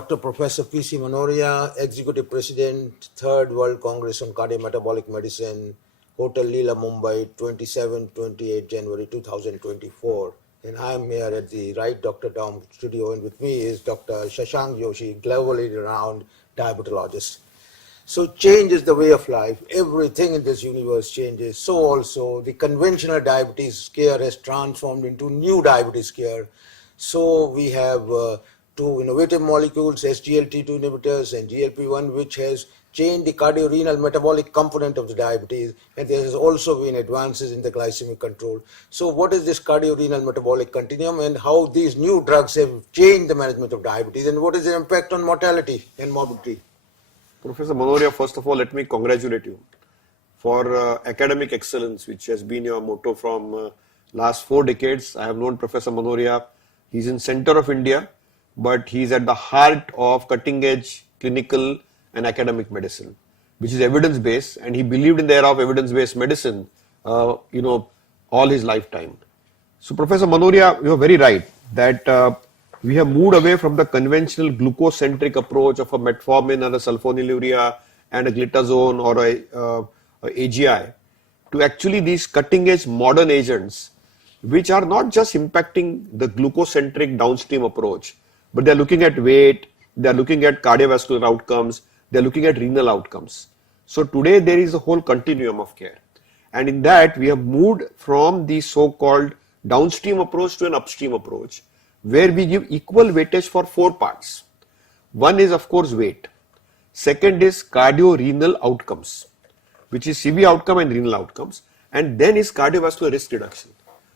Dr. Professor P.C. Manoria, Executive President, 3rd World Congress on Cardiometabolic Medicine, Hotel Leela, Mumbai, 27-28 January 2024. And I am here at the Right Dr. Dom studio, and with me is Dr. Shashank Joshi, globally renowned diabetologist. So change is the way of life. Everything in this universe changes. So also the conventional diabetes care has transformed into new diabetes care. So we have two innovative molecules, SGLT2 inhibitors and GLP-1, which has changed the cardiorenal metabolic component of the diabetes, and there has also been advances in the glycemic control. So what is this cardiorenal metabolic continuum, and how these new drugs have changed the management of diabetes, and what is their impact on mortality and morbidity? Professor Manoria, first of all, let me congratulate you for academic excellence, which has been your motto from last 4 decades. I have known Professor Manoria. He's in center of India, but he's at the heart of cutting edge clinical and academic medicine, which is evidence-based, and he believed in the era of evidence-based medicine, all his lifetime. So Professor Manoria, you are very right that we have moved away from the conventional glucose-centric approach of a metformin and a sulfonylurea and a glitazone or a AGI to actually these cutting-edge modern agents, which are not just impacting the glucose-centric downstream approach, but they are looking at weight, they are looking at cardiovascular outcomes, they are looking at renal outcomes. So today there is a whole continuum of care, and in that we have moved from the so-called downstream approach to an upstream approach, where we give equal weightage for 4 parts. One is of course weight, second is cardiorenal outcomes, which is CV outcome and renal outcomes, and then is cardiovascular risk reduction.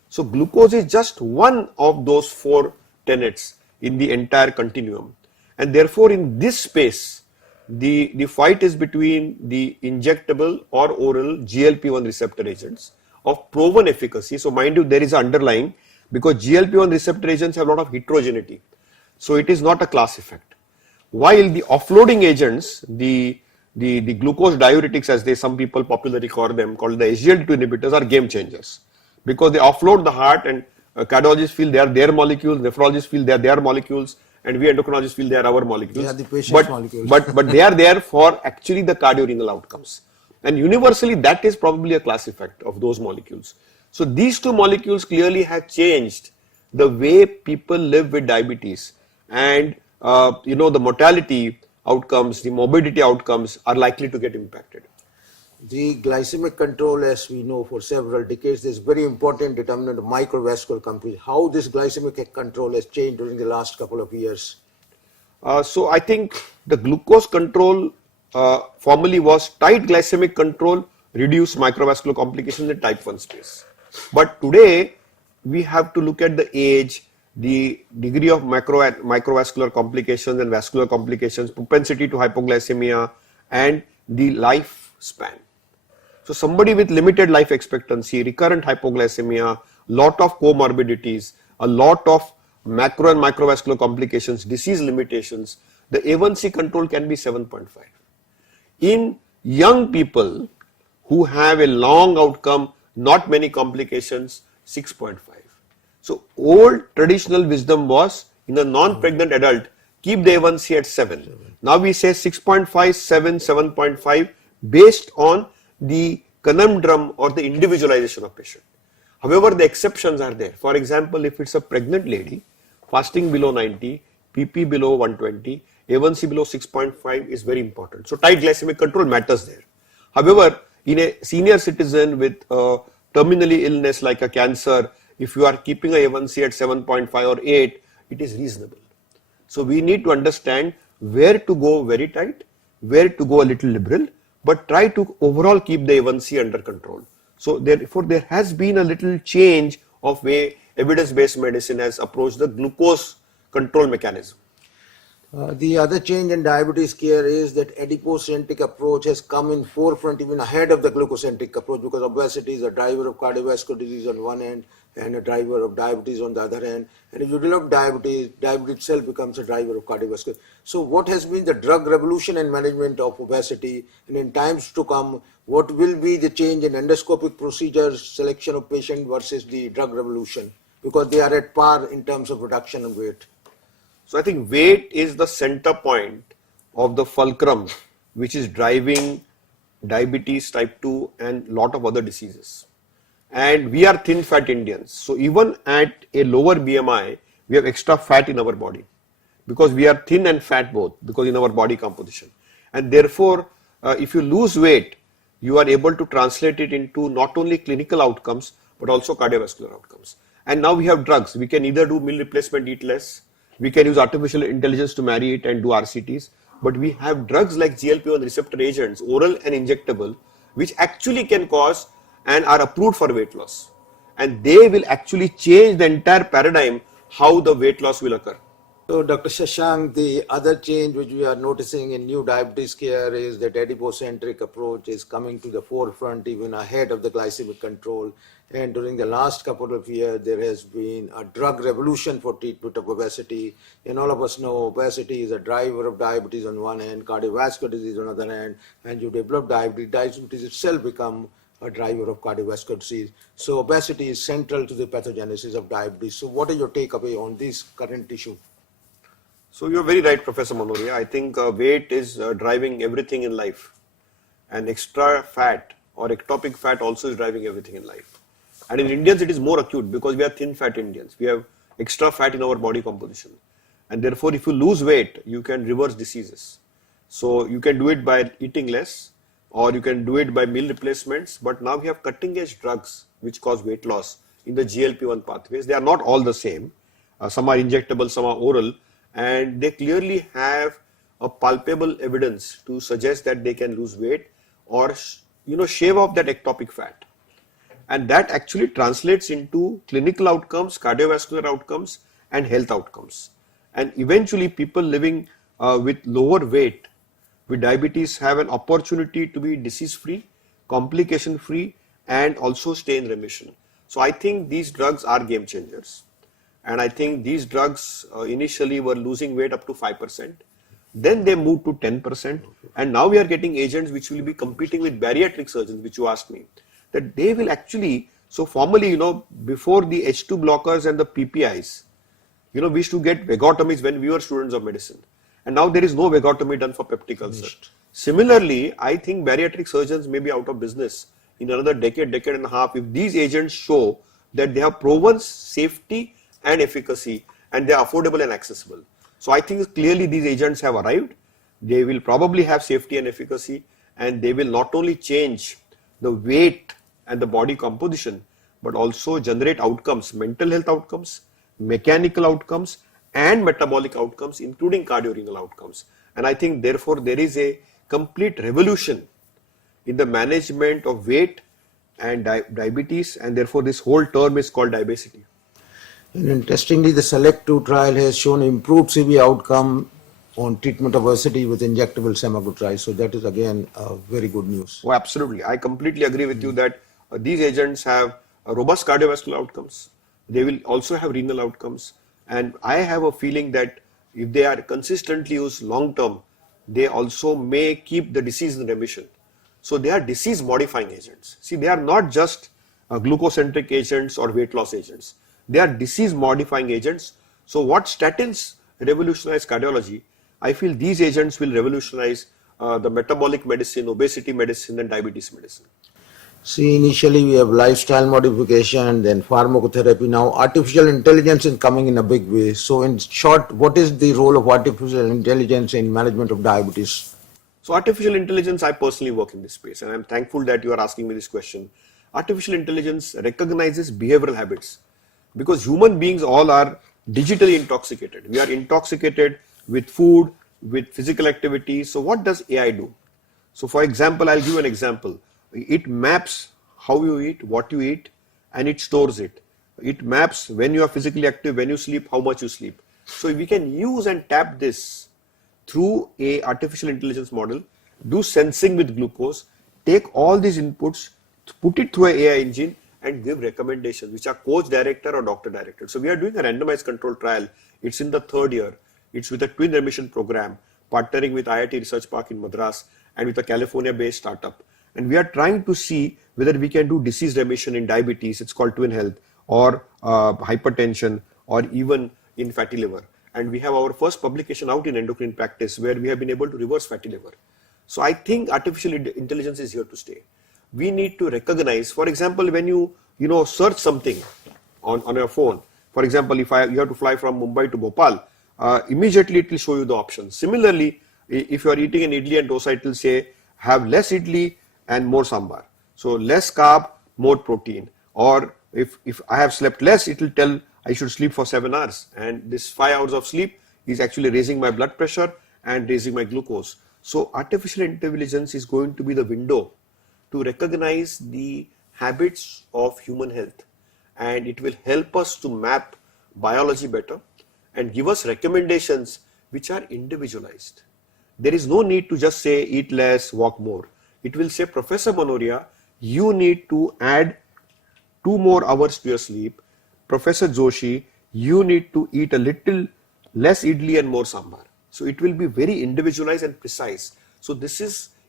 So glucose is just one of those 4 tenets in the entire continuum, and therefore in this space the fight is between the injectable or oral GLP-1 receptor agents of proven efficacy. So mind you, there is an underlying, because GLP-1 receptor agents have a lot of heterogeneity, so it is not a class effect. While the offloading agents, the glucose diuretics, as some people popularly call them, called the SGLT2 inhibitors, are game changers, because they offload the heart, and cardiologists feel they are their molecules, nephrologists feel they are their molecules, and we endocrinologists feel they are our molecules. They are the patient's molecules. But they are there for actually the cardiorenal outcomes. And universally, that is probably a class effect of those molecules. So these 2 molecules clearly have changed the way people live with diabetes, and the mortality outcomes, the morbidity outcomes are likely to get impacted. The glycemic control, as we know for several decades, is very important determinant of microvascular complete. How this glycemic control has changed during the last couple of years? So I think the glucose control formerly was tight glycemic control, reduce microvascular complications in type 1 space. But today we have to look at the age, the degree of microvascular complications and vascular complications, propensity to hypoglycemia, and the lifespan. So somebody with limited life expectancy, recurrent hypoglycemia, lot of comorbidities, a lot of macro and microvascular complications, disease limitations, the A1C control can be 7.5. In young people who have a long outcome, not many complications, 6.5. So old traditional wisdom was, in a non-pregnant adult, keep the A1C at 7. Now we say 6.5, 7, 7.5 based on the conundrum or the individualization of patient. However, the exceptions are there. For example, if it's a pregnant lady, fasting below 90, PP below 120, A1C below 6.5 is very important. So tight glycemic control matters there. However, in a senior citizen with a terminally illness like a cancer, if you are keeping a A1C at 7.5 or 8, it is reasonable. So we need to understand where to go very tight, where to go a little liberal, but try to overall keep the A1C under control. So therefore there has been a little change of way evidence-based medicine has approached the glucose control mechanism. The other change in diabetes care is that adipocentric approach has come in forefront, even ahead of the glucocentric approach, because obesity is a driver of cardiovascular disease on one end and a driver of diabetes on the other end. And if you develop diabetes, diabetes itself becomes a driver of cardiovascular. So what has been the drug revolution in management of obesity, and in times to come, what will be the change in endoscopic procedures, selection of patient versus the drug revolution, because they are at par in terms of reduction in weight? So I think weight is the center point of the fulcrum which is driving diabetes type 2 and lot of other diseases. And we are thin fat Indians. So even at a lower BMI, we have extra fat in our body because we are thin and fat both because in our body composition. And therefore, if you lose weight, you are able to translate it into not only clinical outcomes but also cardiovascular outcomes. And now we have drugs. We can either do meal replacement, eat less. We can use artificial intelligence to marry it and do RCTs. But we have drugs like GLP-1 receptor agents, oral and injectable, which actually can cause and are approved for weight loss. And they will actually change the entire paradigm how the weight loss will occur. So, Dr. Shashank, the other change which we are noticing in new diabetes care is that adipocentric approach is coming to the forefront even ahead of the glycemic control. And during the last couple of years, there has been a drug revolution for treatment of obesity. And all of us know obesity is a driver of diabetes on one hand, cardiovascular disease on the other hand, and you develop diabetes, diabetes itself become a driver of cardiovascular disease. So obesity is central to the pathogenesis of diabetes. So what is your takeaway on this current issue? So you're very right, Professor Manoria. I think weight is driving everything in life, and extra fat or ectopic fat also is driving everything in life. And in Indians, it is more acute because we are thin fat Indians. We have extra fat in our body composition, and therefore, if you lose weight, you can reverse diseases. So you can do it by eating less, or you can do it by meal replacements. But now we have cutting edge drugs which cause weight loss in the GLP-1 pathways. They are not all the same. Some are injectable, some are oral. And they clearly have a palpable evidence to suggest that they can lose weight or shave off that ectopic fat. And that actually translates into clinical outcomes, cardiovascular outcomes and health outcomes. And eventually people living with lower weight with diabetes have an opportunity to be disease free, complication free and also stay in remission. So I think these drugs are game changers. And I think these drugs initially were losing weight up to 5%. Then they moved to 10%. And now we are getting agents which will be competing with bariatric surgeons, which you asked me. That they will actually, so formally, before the H2 blockers and the PPIs, we used to get vagotomies when we were students of medicine. And now there is no vagotomy done for peptic ulcer. Similarly, I think bariatric surgeons may be out of business in another decade and a half if these agents show that they have proven safety and efficacy and they are affordable and accessible. So I think clearly these agents have arrived. They will probably have safety and efficacy and they will not only change the weight and the body composition but also generate outcomes, mental health outcomes, mechanical outcomes and metabolic outcomes including cardiorenal outcomes. And I think therefore there is a complete revolution in the management of weight and diabetes and therefore this whole term is called diabesity. And interestingly, the SELECT-2 trial has shown improved CV outcome on treatment of obesity with injectable semaglutide. So that is again very good news. Oh, absolutely. I completely agree with you that these agents have robust cardiovascular outcomes. They will also have renal outcomes. And I have a feeling that if they are consistently used long term, they also may keep the disease in remission. So they are disease modifying agents. See, they are not just glucocentric agents or weight loss agents. They are disease modifying agents. So what statins revolutionize cardiology, I feel these agents will revolutionize the metabolic medicine, obesity medicine and diabetes medicine. See, initially we have lifestyle modification, then pharmacotherapy. Now artificial intelligence is coming in a big way. So in short, what is the role of artificial intelligence in management of diabetes? So artificial intelligence, I personally work in this space and I'm thankful that you are asking me this question. Artificial intelligence recognizes behavioral habits. Because human beings all are digitally intoxicated. We are intoxicated with food, with physical activity. So what does AI do? So for example, I'll give you an example. It maps how you eat, what you eat, and it stores it. It maps when you are physically active, when you sleep, how much you sleep. So we can use and tap this through a artificial intelligence model, do sensing with glucose, take all these inputs, put it through an AI engine, and give recommendations which are coach director or doctor directed. So we are doing a randomized control trial. It's in the third year. It's with a twin remission program, partnering with IIT Research Park in Madras and with a California-based startup. And we are trying to see whether we can do disease remission in diabetes, it's called twin health, or hypertension, or even in fatty liver. and we have our first publication out in endocrine practice where we have been able to reverse fatty liver. So I think artificial intelligence is here to stay. We need to recognize, for example, when you search something on your phone, for example, if you have to fly from Mumbai to Bhopal, immediately it will show you the options. Similarly, if you are eating an idli and dosa, it will say have less idli and more sambar. So less carb, more protein. Or if I have slept less, it will tell I should sleep for 7 hours, and this 5 hours of sleep is actually raising my blood pressure and raising my glucose. So artificial intelligence is going to be the window to recognize the habits of human health, and it will help us to map biology better and give us recommendations which are individualized. There is no need to just say eat less, walk more. It will say, Professor Manoria, you need to add 2 more hours to your sleep. Professor Joshi, you need to eat a little less idli and more sambar. So it will be very individualized and precise. So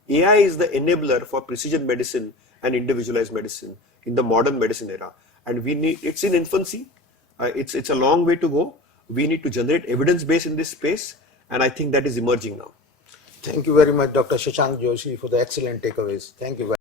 AI is the enabler for precision medicine and individualized medicine in the modern medicine era. And it's in infancy. It's a long way to go. We need to generate evidence base in this space, and I think that is emerging now. Thank you very much, Dr. Shashank Joshi, for the excellent takeaways. Thank you very much.